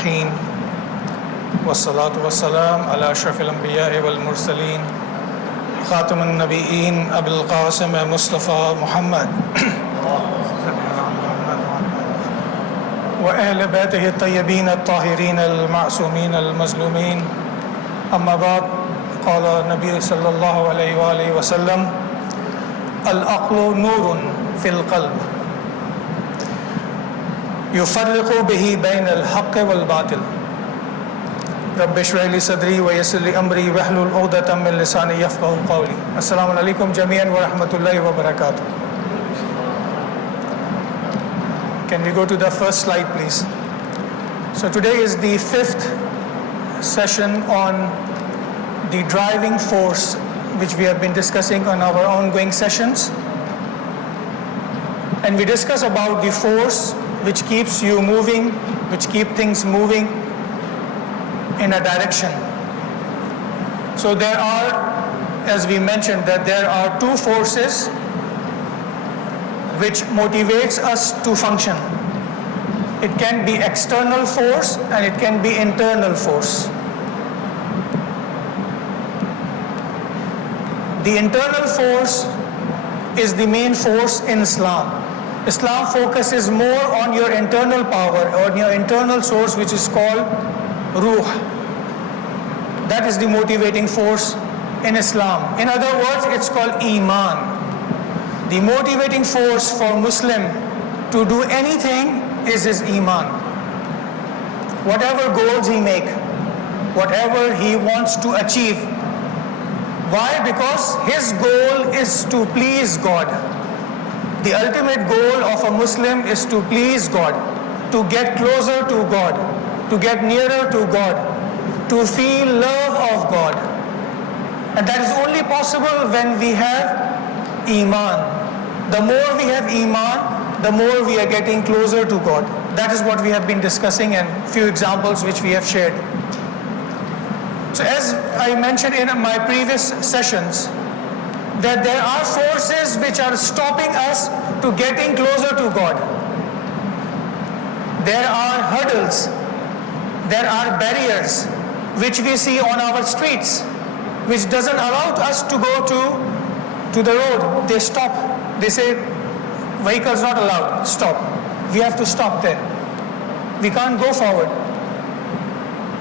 الرحيم والصلاة والسلام على أشرف الأنبياء والمرسلين خاتم النبيين أبي القاسم مصطفى محمد وأهل بيته الطيبين الطاهرين المعصومين المظلومين. أما بعد، قال النبي صلى الله عليه وآله وسلم: العقل نور في القلب يفرق به بين الحق والباطل. رب اشرح لي صدري ويسر لي أمري واحلل عقدة من لساني يفقهوا قولي. السلام عليكم جميعا ورحمة الله وبركاته. Can we go to the first slide, please? So today is the fifth session on the driving force, which we have been discussing on our ongoing sessions. And we discuss about the force which keeps you moving, which keep things moving in a direction. So there are, as we mentioned, that there are two forces which motivates us to function. It can be external force and it can be internal force. The internal force is the main force in Islam. Islam focuses more on your internal power, on your internal source, which is called ruh. That is the motivating force in Islam. In other words, it's called iman. The motivating force for Muslim to do anything is his iman. Whatever goals he make, whatever he wants to achieve. Why? Because his goal is to please God. The ultimate goal of a Muslim is to please God, to get closer to God, to get nearer to God, to feel love of God. And that is only possible when we have iman. The more we have iman, the more we are getting closer to God. That is what we have been discussing and few examples which we have shared. So as I mentioned in my previous sessions, that there are forces which are stopping us to getting closer to God. There are hurdles, there are barriers which we see on our streets, which doesn't allow us to go to the road. They stop. They say, vehicles not allowed, stop. We have to stop there. We can't go forward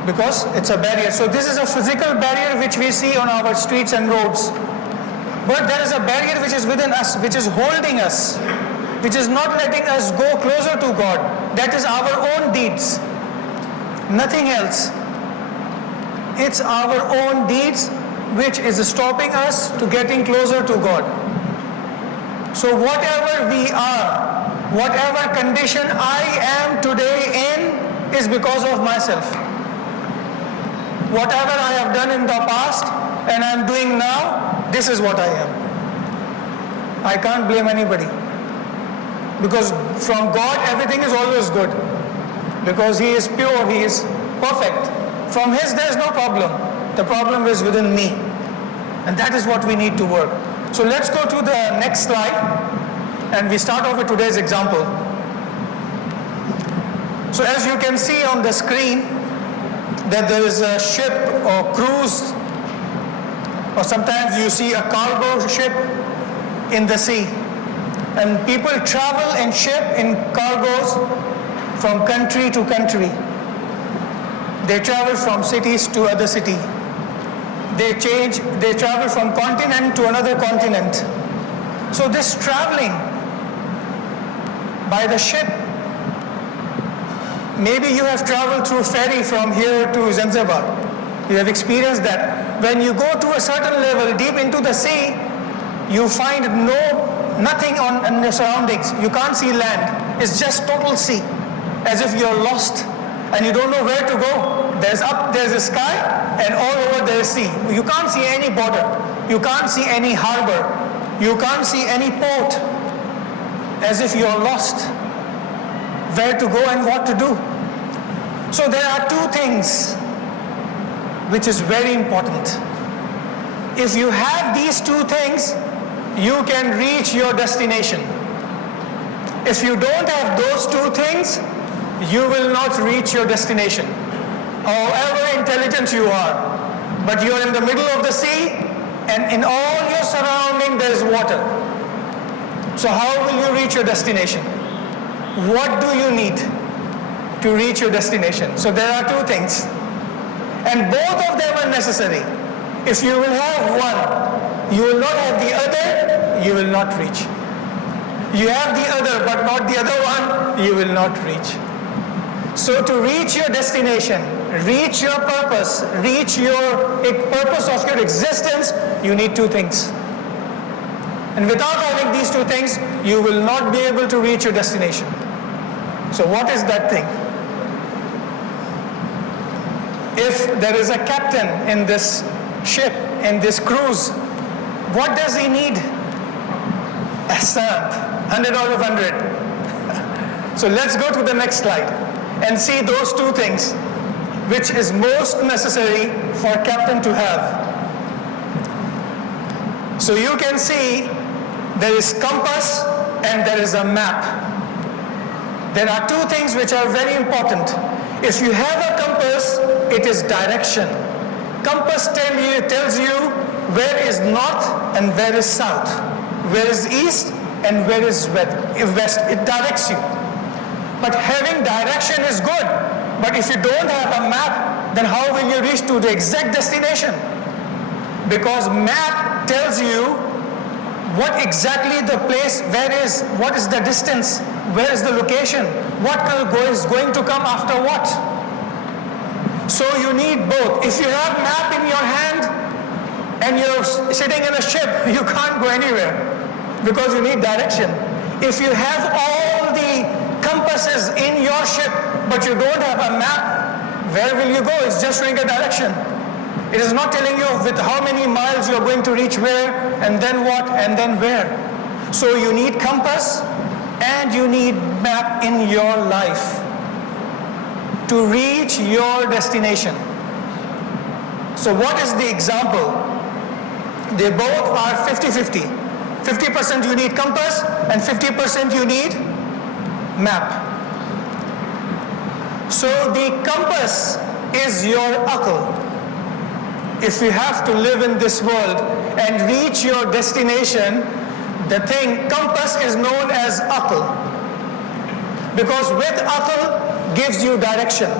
because it's a barrier. So this is a physical barrier which we see on our streets and roads. But there is a barrier which is within us, which is holding us, which is not letting us go closer to God. That is our own deeds, nothing else. It's our own deeds which is stopping us to getting closer to God. So whatever we are, whatever condition I am today in is because of myself. Whatever I have done in the past and I am doing now, this is what I am. I can't blame anybody. Because from God, everything is always good. Because He is pure, He is perfect. From His, there is no problem. The problem is within me. And that is what we need to work. So let's go to the next slide. And we start off with today's example. So as you can see on the screen, that there is a ship or cruise, or sometimes you see a cargo ship in the sea. And people travel in ship, in cargoes, from country to country. They travel from cities to other city. They travel from continent to another continent. So this traveling by the ship, maybe you have traveled through ferry from here to Zanzibar. You have experienced that. When you go to a certain level deep into the sea, you find nothing in the surroundings. You can't see land. It's just total sea, as if you're lost and you don't know where to go. There's a sky, and all over there is sea. You can't see any border. You can't see any harbor. You can't see any port. As if you're lost. Where to go and what to do. So there are two things which is very important. If you have these two things, you can reach your destination. If you don't have those two things, you will not reach your destination. However intelligent you are, but you're in the middle of the sea and in all your surrounding there is water. So how will you reach your destination? What do you need to reach your destination? So there are two things, and both of them are necessary. If you will have one, you will not have the other, you will not reach. You have the other but not the other one, you will not reach. So to reach your destination, reach your purpose, reach your purpose of your existence, you need two things. And without having these two things, you will not be able to reach your destination. So what is that thing? If there is a captain in this ship, in this cruise, what does he need? A stamp, 100 out of 100. So let's go to the next slide and see those two things which is most necessary for a captain to have. So you can see there is compass and there is a map. There are two things which are very important. If you have a compass, it is direction. Compass tells you where is north and where is south, where is east and where is west. It directs you. But having direction is good. But if you don't have a map, then how will you reach to the exact destination? Because map tells you what exactly the place, what is the distance, where is the location, what is going to come after what. So you need both. If you have map in your hand and you're sitting in a ship, you can't go anywhere because you need direction. If you have all the compasses in your ship but you don't have a map, where will you go? It's just showing a direction. It is not telling you with how many miles you're going to reach where, and then what, and then where. So you need compass and you need map in your life to reach your destination. So what is the example? They both are 50-50. 50% you need compass and 50% you need map. So the compass is your aql. If you have to live in this world and reach your destination, the compass is known as aql. Because with aql gives you direction.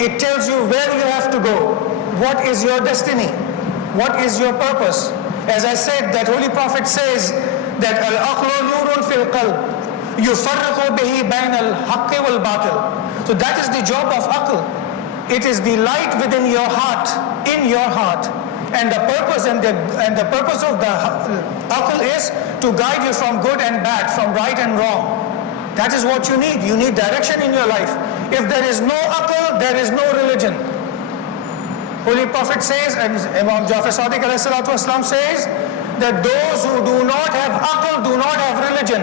It tells you where you have to go. What is your destiny? What is your purpose? As I said, that Holy Prophet says that al-aqlu nurun fil qalb yufarriqu bihi bayn al-haqqi wal-batil. So that is the job of aql. It is the light within your heart, in your heart. And the purpose of the aql is to guide you from good and bad, from right and wrong. That is what you need. You need direction in your life. If there is no aql, there is no religion. Holy Prophet says, and Imam Jafar Sadiq alayhi salatu wasalam says, that those who do not have aql do not have religion.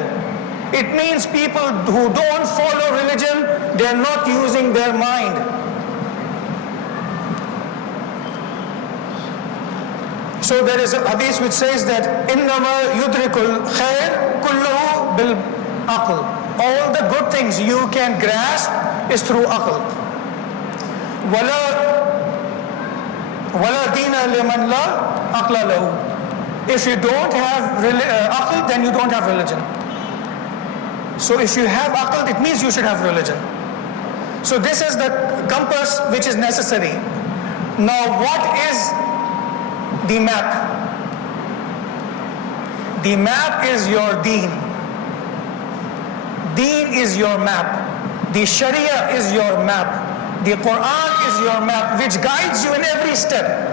It means people who don't follow religion, they are not using their mind. So there is a hadith which says that إِنَّمَا يُدْرِكُ الْخَيْرِ كُلُّهُ بِالْعَقْلِ. All the good things you can grasp is through aql. وَلَا دِينَ لِمَنْ لَا عَقْلَ لَهُ. If you don't have aql, then you don't have religion. So if you have aql, it means you should have religion. So this is the compass which is necessary. Now what is the map? The map is your deen. Deen is your map. The Sharia is your map. The Quran is your map, which guides you in every step.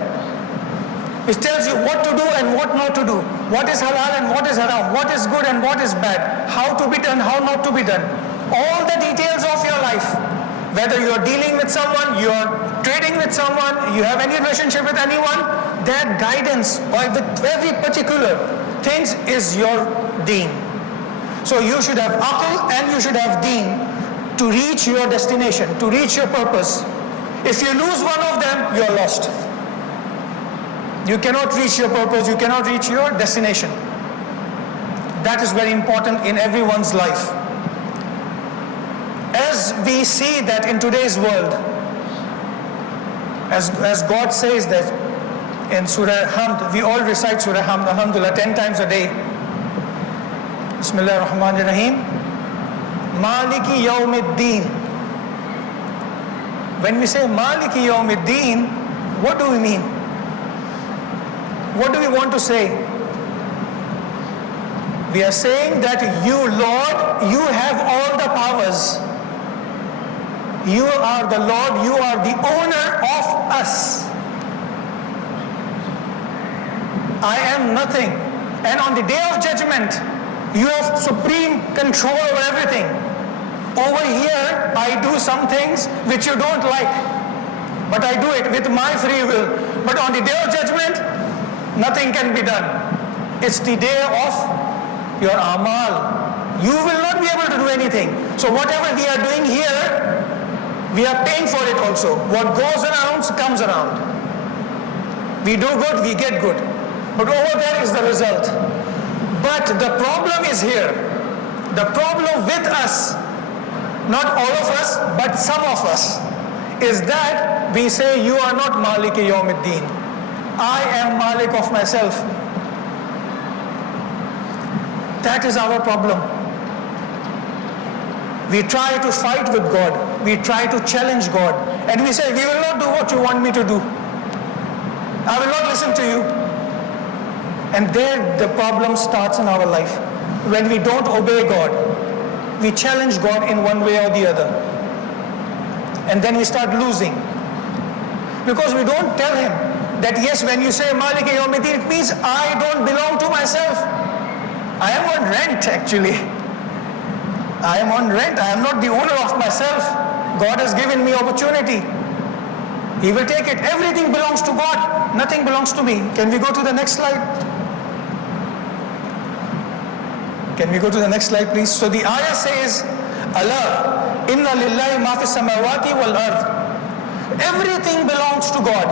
It tells you what to do and what not to do. What is halal and what is haram. What is good and what is bad. How to be done, how not to be done. All the details of your life. Whether you are dealing with someone, you are trading with someone, you have any relationship with anyone, that guidance or with every particular things is your deen. So you should have aql and you should have deen to reach your destination, to reach your purpose. If you lose one of them, you are lost. You cannot reach your purpose, you cannot reach your destination. That is very important in everyone's life. As as we see that in today's world, as God says that in Surah Hamd, we all recite Surah Hamd, Alhamdulillah, 10 times a day. Bismillah ar-Rahman ar-Rahim. Maliki Yawmiddin. When we say Maliki Yawmiddin, what do we mean? What do we want to say? We are saying that you, Lord, you have all the powers. You are the Lord, you are the owner of us. I am nothing. And on the day of judgment, you have supreme control over everything. Over here, I do some things which you don't like, but I do it with my free will. But on the day of judgment, nothing can be done. It's the day of your amal. You will not be able to do anything. So whatever we are doing here, we are paying for it also. What goes around comes around. We do good, we get good. But over there is the result. But the problem is here. The problem with us, not all of us, but some of us, is that we say you are not Malik Yawmiddin. I am Malik of myself. That is our problem. We try to fight with God. We try to challenge God. And we say, we will not do what you want me to do. I will not listen to you. And there the problem starts in our life. When we don't obey God, we challenge God in one way or the other. And then we start losing. Because we don't tell Him that yes, when you say Malik Yawmiddin, it means I don't belong to myself. I am on rent actually. I am on rent. I am not the owner of myself. God has given me opportunity. He will take it. Everything belongs to God. Nothing belongs to me. Can we go to the next slide? Can we go to the next slide, please? So the ayah says, Allah, inna lillahi ma fi samawati wal ard. Everything belongs to God.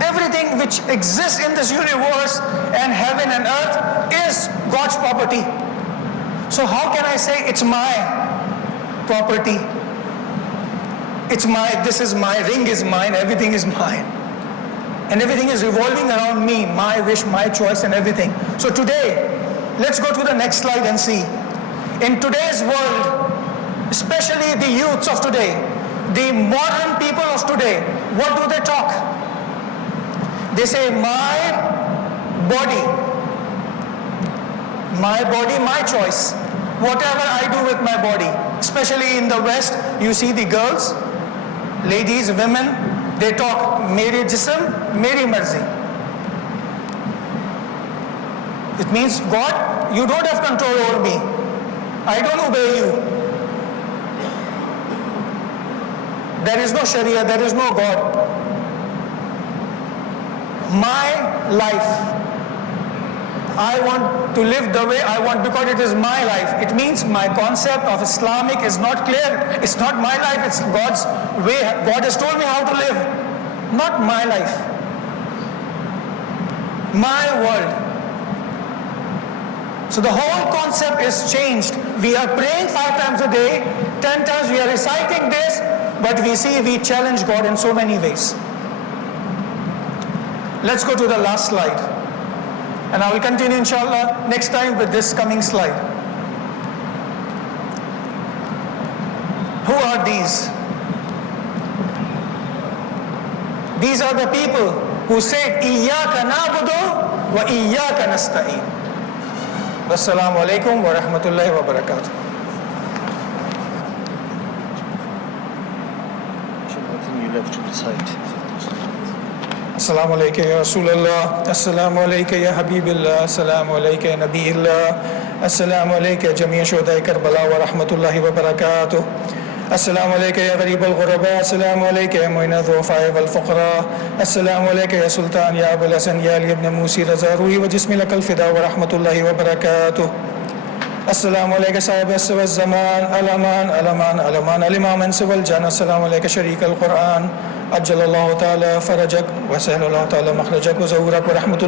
Everything which exists in this universe and heaven and earth is God's property. So how can I say it's my property? It's my, this is my, ring is mine, everything is mine. And everything is revolving around me, my wish, my choice and everything. So today, let's go to the next slide and see. In today's world, especially the youths of today, the modern people of today, what do they talk? They say, my body, my choice. Whatever I do with my body. Especially in the West, you see the girls, ladies, women, they talk, Meri jism, Meri marzi. It means, God, you don't have control over me. I don't obey you. There is no Sharia, there is no God. My life, I want to live the way I want because it is my life. It means my concept of Islamic is not clear. It's not my life, it's God's way. God has told me how to live, not my life. My world. So the whole concept is changed. We are praying 5 times a day, 10 times we are reciting this, but we see we challenge God in so many ways. Let's go to the last slide. And I will continue inshallah next time with this coming slide. Who are these? These are the people who said, Iyyaka na'budu wa iyyaka nasta'in. Wassalamu alaikum wa rahmatullahi wa barakatuh. You left to the side. Assalamu alaikum ya Rasulullah. Assalamu alaikum ya Habibillah. Assalamu alaikum ya Nabiillah. Assalamu alaikum ya Jamia Shuhadai Karbala wa rahmatullahi wa barakatuh. Assalamu alaikum ya Gharib al-Ghuraba. Assalamu alaikum ya Mu'ina Dhu'afai wal-Fuqara. Assalamu alaikum ya Sultan ya Abul Hasan ya Ali ibn Musi Raza Ruhi wa Jismi lakal fida wa rahmatullahi wa barakatuh. Assalamu alaikum sahib as-siwa az-zaman alaman alaman alaman al-imam an-siwa al-jana. Assalamu alaikum sharik al-Quran. Ajjalallahu ta'ala farajak wa sahlallahu ta'ala makhrajak wa zawurak wa rahmatullahi